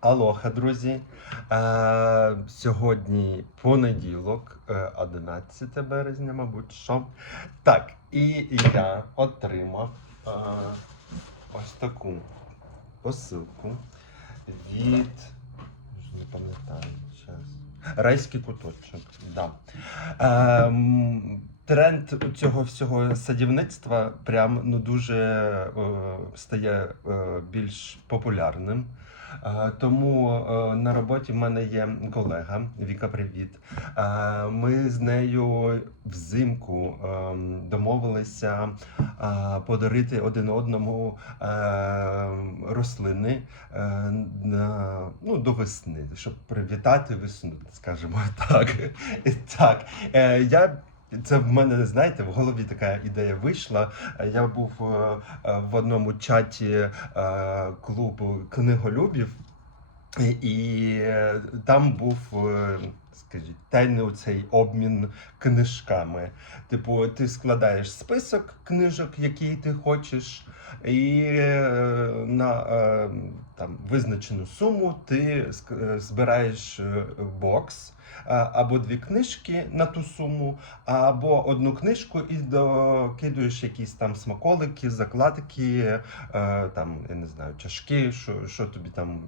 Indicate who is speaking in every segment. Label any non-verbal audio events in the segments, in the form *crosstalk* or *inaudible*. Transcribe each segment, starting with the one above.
Speaker 1: Алоха, друзі. Е, сьогодні понеділок, е, 11 березня, мабуть, що. Так, і я отримав е, ось таку посилку від. Не пам'ятаю зараз. Райський куточок. Да. Е, тренд цього всього садівництва прям ну, дуже е, стає е, більш популярним. Е, Тому е, на роботі в мене є колега Віка. Привіт. Е, Ми з нею взимку е, домовилися подарити один одному рослини на, ну, до весни, щоб привітати весну, скажімо так. *laughs* Так, я. Це в мене, знаєте, в голові така ідея вийшла. Я був е, е, в одному чаті е, клубу книголюбів, і, там був, скажіть, тайний цей обмін книжками. Типу, ти складаєш список книжок, які ти хочеш, і на там, визначену суму ти збираєш бокс. Або дві книжки на ту суму, або одну книжку і докидуєш якісь там смаколики, закладки, е, там, я не знаю, чашки, що, що тобі там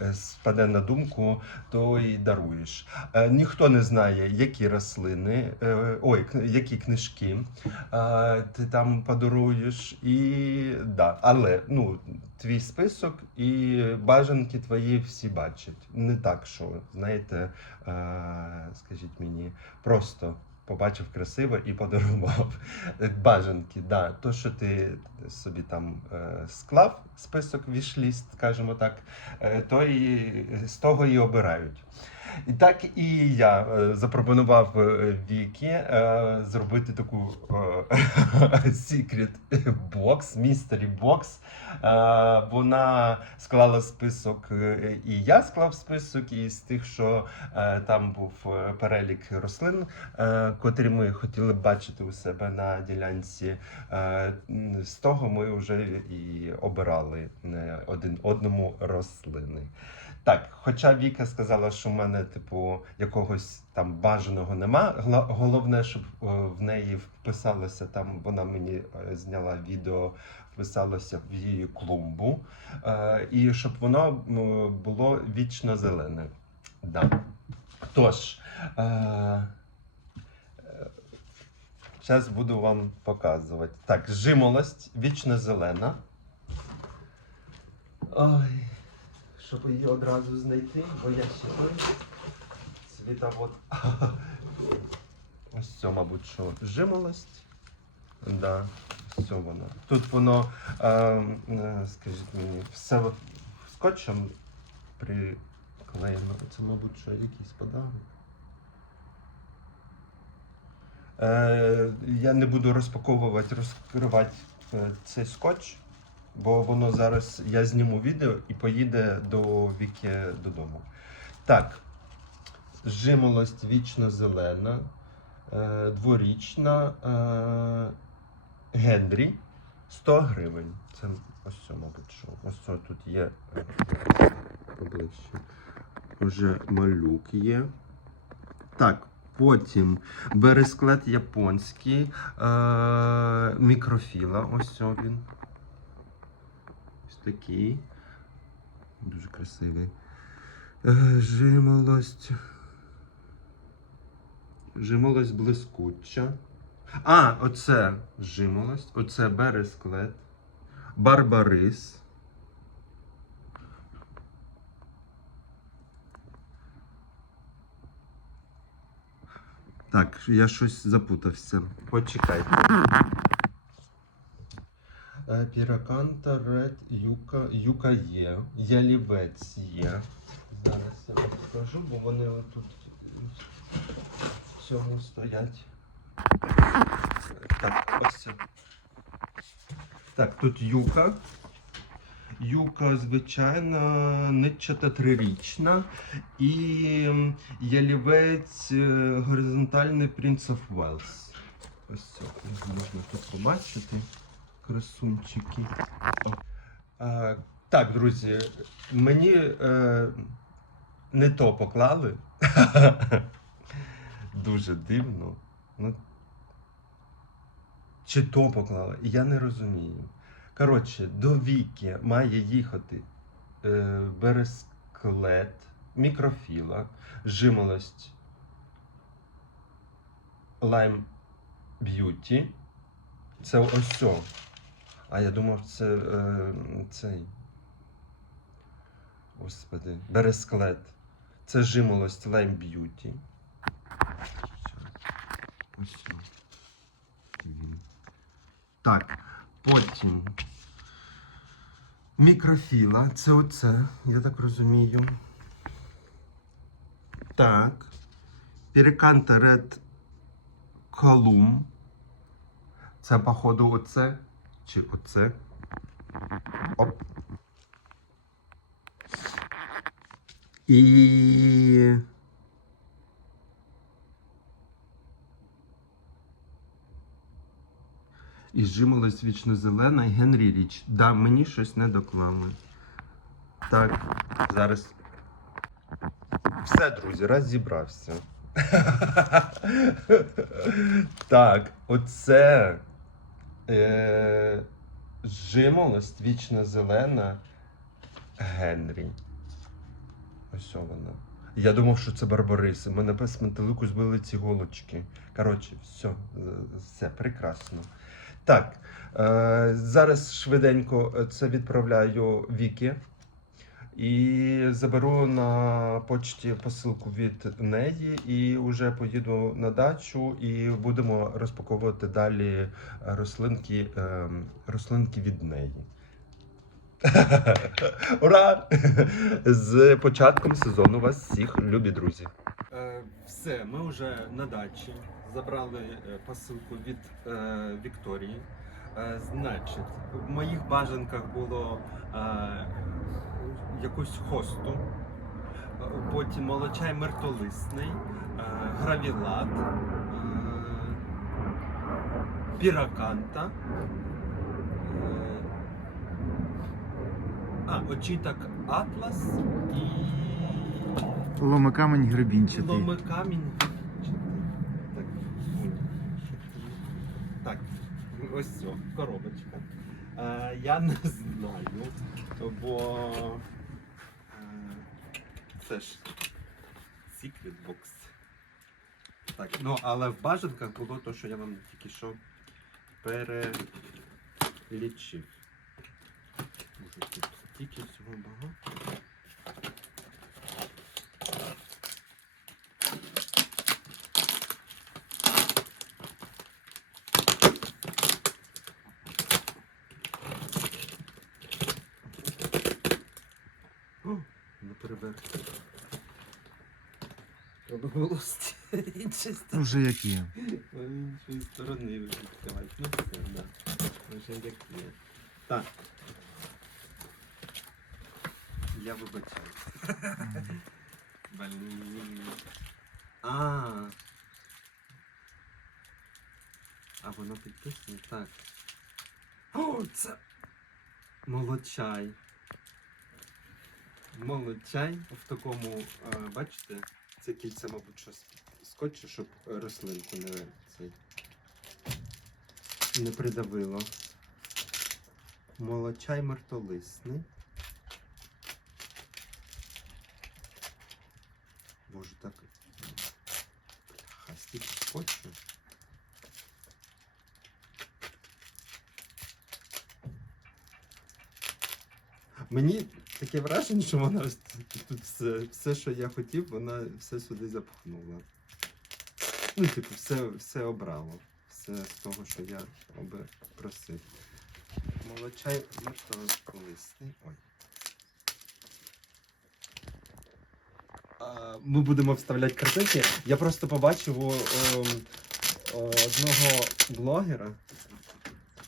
Speaker 1: е, е, спаде на думку, то і даруєш. Ніхто не знає, які рослини, ой, які книжки ти там подаруєш. І, да. Але ну, твій список і бажанки твої всі бачать. Не так, що, знаєте, скажіть мені, просто побачив красиво і подарував. *laughs* Бажанки, да. То, що ти собі там е, склав список вішліст, скажімо так, е, то і з того і обирають. Так і я е, запропонував е, Вікі е, зробити таку *laughs* secret box, mystery box. Вона склала список, і я склав список, і з тих, що там був перелік рослин, котрі ми хотіли бачити у себе на ділянці. З того ми вже і обирали один одному рослини. Так, хоча Віка сказала, що в мене, типу, якогось там бажаного нема. Головне, щоб е, в неї вписалося там, вона мені е, зняла відео, вписалося в її клумбу, е, і щоб воно було вічно зелене. Да. Тож, зараз буду вам показувати. Так, жимолость, вічно зелена. Ой щоб її одразу знайти, бо я ще той світовод. Ось це, мабуть, що жимолость. Да, все воно. Тут воно, е, е, скажіть мені, все скотчем приклеєно. Це, мабуть, що якийсь подарунок. Е, я не буду розпаковувати, розкривати е, цей скотч, бо воно зараз я зніму відео і поїде до Віки додому. Так, жимолость вічно зелена, е, дворічна е, Генрі 100 гривень. Це ось це, мабуть, що. Ось це тут є поближче. Вже малюк є. Так, потім бересклет японський, е, мікрофіла. Ось він. Такий. Дуже красивий. Е, жимолость. Жимолость блискуча. А, оце жимолость, оце бересклет, барбарис. Так, я щось запутався. Почекайте. Е, Піраканта, ред, юка, юка є, ялівець є. Зараз я вам покажу, бо вони отут в цьому стоять. Так, ось це. Так, тут юка. Юка звичайна, нитчата трирічна. І ялівець е, горизонтальний Prince of Wales. Ось це можна тут побачити. Красунчики. О. Е, Так, друзі, мені е, не то поклали. *laughs* Дуже дивно. Ну, чи то поклали? Я не розумію. Коротше, до Віки має їхати е, бересклет, мікрофіла, жимолость Lime Beauty. Це ось. о. А я думав, це е, цей. Господи, бересклет. Це жимолость Lime Beauty. Ось. Так, потім. Мікрофіла, це оце, я так розумію. Так. Переканта Red Column. Це, походу, оце. Чи оце. Оп. І. І жимолость вічно зелена і Генрі Річ. Да, мені щось не доклали. Так, зараз. Все, друзі, розібрався. *laughs* так, оце е, жимолость вічно зелена Генрі. Ось вона. Я думав, що це Барбариса. Мене без метелику збили ці голочки. Коротше, все, все прекрасно. Так, е, зараз швиденько це відправляю Вікі. І заберу на почті посилку від неї, і вже поїду на дачу і будемо розпаковувати далі рослинки, ем, рослинки від неї. *laughs* Ура! З початком сезону вас всіх, любі друзі. Все, ми вже на дачі забрали е, посилку від е, Вікторії. Е, Значить, в моїх бажанках було е, якусь хосту, е, потім молочай мертолисний, гравілат, піраканта. А, очіток Атлас і
Speaker 2: Ломикамень гребінчатий.
Speaker 1: Ломи камінь. Так, так, ось все, коробочка. Е, я не знаю, бо е, це ж Secret Box. Так, ну але в бажанках було те, що я вам тільки що перелічив. Може тут стільки всього багато. О, не переверти. Треба було з іншої сторони.
Speaker 2: Вже як є.
Speaker 1: З іншої сторони відкривати. Ну все, да. Вже як є. Так. Я вибачаю. *laughs* Блін. А. А воно підписано? Так. О, це. Молочай. Молочай в такому, е, бачите, це кільце, мабуть, що з- скотчу, щоб рослинку не, цей, не придавило. Молочай мертолисний. Боже, так. Бляха, стільки. Мені таке враження, що вона все, все, що я хотів, вона все сюди запхнула. Ну, типу, все, все обрало. Все з того, що я оби просив. Молочай мертволисний. Ой. А, Ми будемо вставляти картинки. Я просто побачив у, ем, одного блогера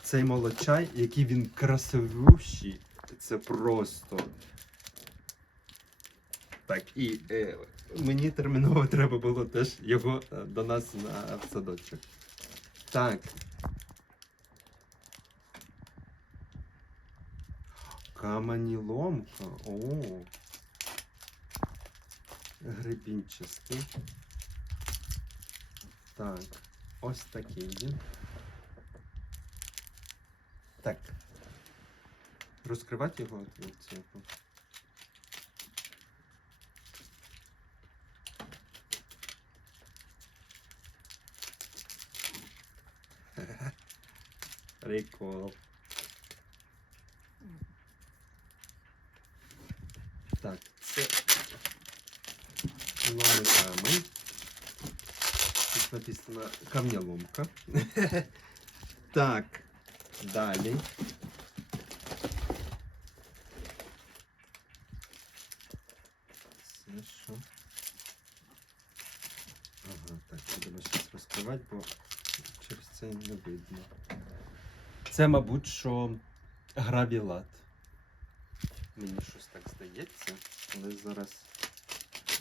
Speaker 1: цей молочай, який він красивущий. Це просто. Так, і е, мені терміново *laughs* треба було теж його е, до нас на в садочок. Так. Каменіломка. О. Грибінчастий. Так, ось такий він. Так. Розкривати його від Прикол. Так, це ломий камень. Тут написано камняломка. *laughs* Так, далі. Це що? Ага, так, будемо зараз розкривати, бо через це не видно. Це, мабуть, що гравілат. Мені щось так здається, але зараз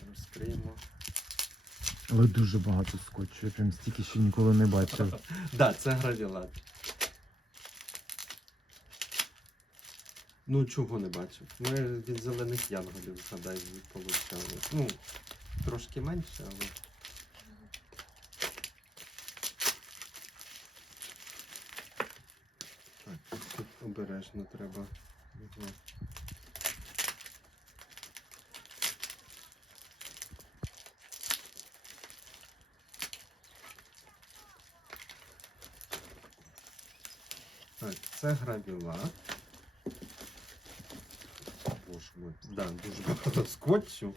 Speaker 1: розкриємо.
Speaker 2: Але дуже багато скотчу. Я прям стільки ще ніколи не бачив.
Speaker 1: Так, *laughs* да, це гравілат. Ну, чого не бачив? Ми від зелених янголів, згадай, получали. Ну, трошки менше, але. Так, тут обережно треба. його. Так, це гравілат. Боже мой, да, дуже багато скотчу.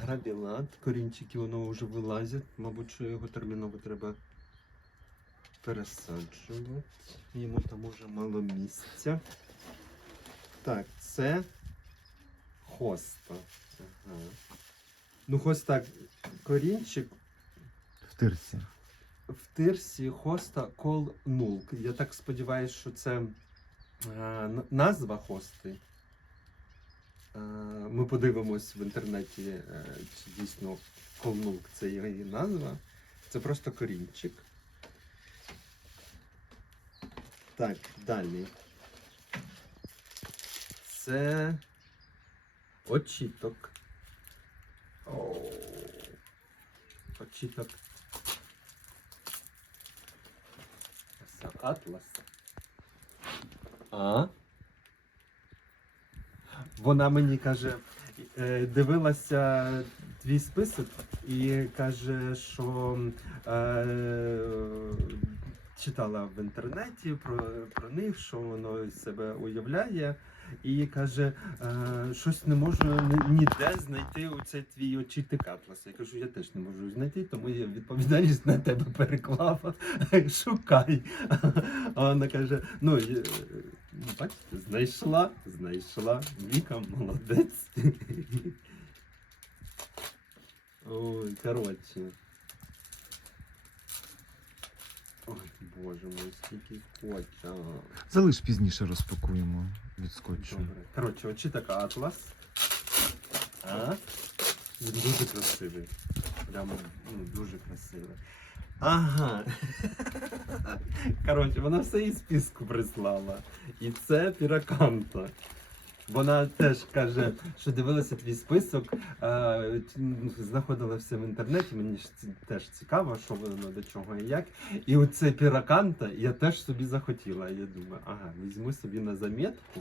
Speaker 1: Гравілат, корінчики воно вже вилазять. Мабуть, що його терміново треба пересаджувати. Йому там уже мало місця. Так, це хоста. Ага. Ну, хоста корінчик
Speaker 2: В тирсі.
Speaker 1: в тирсі хоста кол нулк. Я так сподіваюся, що це е, н- назва хости. Е, ми подивимось в інтернеті, е, чи дійсно кол нулк це її назва. Це просто корінчик. Так, далі. Це очіток. Очіток Це Атлас. А? Вона мені каже, е, дивилася твій список і каже, що е, читала в інтернеті про, про них, що воно себе уявляє. І каже, е, щось не можу ніде знайти оцей твій очітик Атлас. Я кажу, я теж не можу знайти, тому я відповідальність на тебе переклала. *laughs* Шукай. А вона каже: ну, ну, бачите, знайшла, знайшла. Віка молодець. *laughs* Ой, коротше. Ой, боже мой, скільки хоча.
Speaker 2: Залиш пізніше розпакуємо від скотчу.
Speaker 1: Добре. Коротше, очі така атлас. А? Він дуже красивий. Прямо ну, дуже красивий. Ага. *laughs* Коротше, вона все із списку прислала. І це піраканта. Вона теж каже, що дивилася твій список, е, знаходила все в інтернеті, мені ж теж цікаво, що воно до чого і як. І оце піраканта я теж собі захотіла. Я думаю, ага, візьму собі на замітку,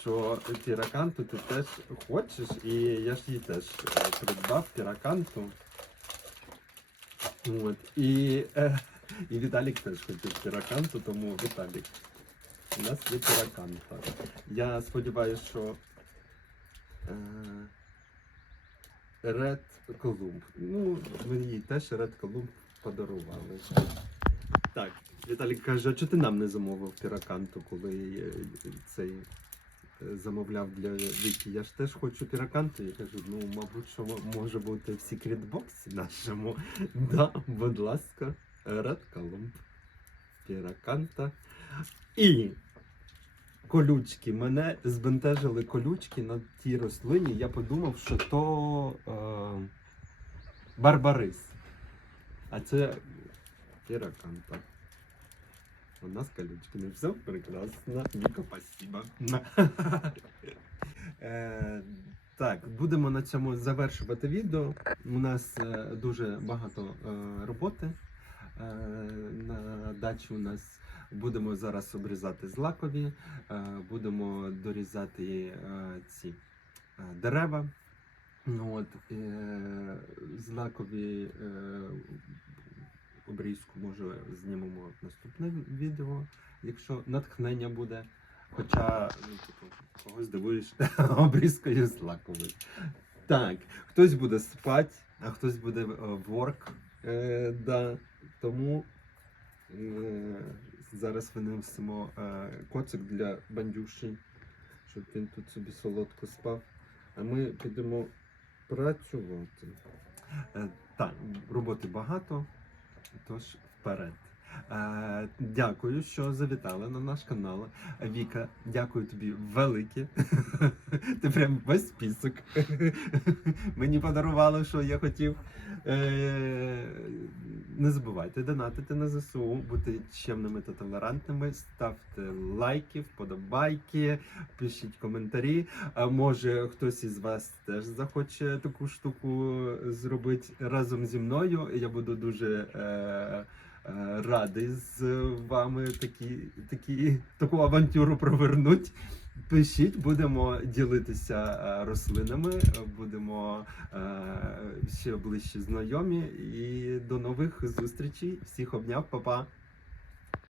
Speaker 1: що піраканту ти теж хочеш, і я ж їй теж е, придбав піраканту. От. І, е, і Віталік теж хотів піраканту, тому Віталік. У нас є піраканта. Я сподіваюся, що е, Columb. Ну, мені теж Red Columb подарували. Так, Віталік каже, а чого ти нам не замовив піраканту, коли е, цей е, замовляв для Вікі? Я ж теж хочу піраканту. Я кажу, ну, мабуть, що може бути в секретбоксі нашому. *laughs* Да, будь ласка, Red Columb. Піраканта. І колючки. Мене збентежили колючки на тій рослині. Я подумав, що то е, барбарис. А це піраканта. У нас колючки. Все прекрасно. Віка, спасибо. *laughs* Е, Так, будемо на цьому завершувати відео. У нас е, дуже багато е, роботи. Е, На дачі у нас будемо зараз обрізати злакові, е, будемо дорізати е, ці дерева. Ну от, злакові обрізку може знімемо в наступне відео, якщо натхнення буде. Хоча ну, типу, когось дивуєш *laughs* обрізкою злаковою. Так, хтось буде спати, а хтось буде ворк. Е, да. Тому е, зараз винесемо е, коцик для бандюші, щоб він тут собі солодко спав. А ми підемо працювати. Е, так, роботи багато, тож вперед. Е, дякую, що завітали на наш канал. Віка, дякую тобі велике. Ти прям весь список. Мені подарували, що я хотів. Е, не забувайте донатити на ЗСУ, бути чемними та толерантними, ставте лайки, вподобайки, пишіть коментарі. А може хтось із вас теж захоче таку штуку зробити разом зі мною. Я буду дуже. Е, е, Радий з вами такі, такі, таку авантюру провернуть. Пишіть, будемо ділитися е, рослинами, е, будемо е, ще ближче знайомі. І до нових зустрічей. Всіх обняв, па-па!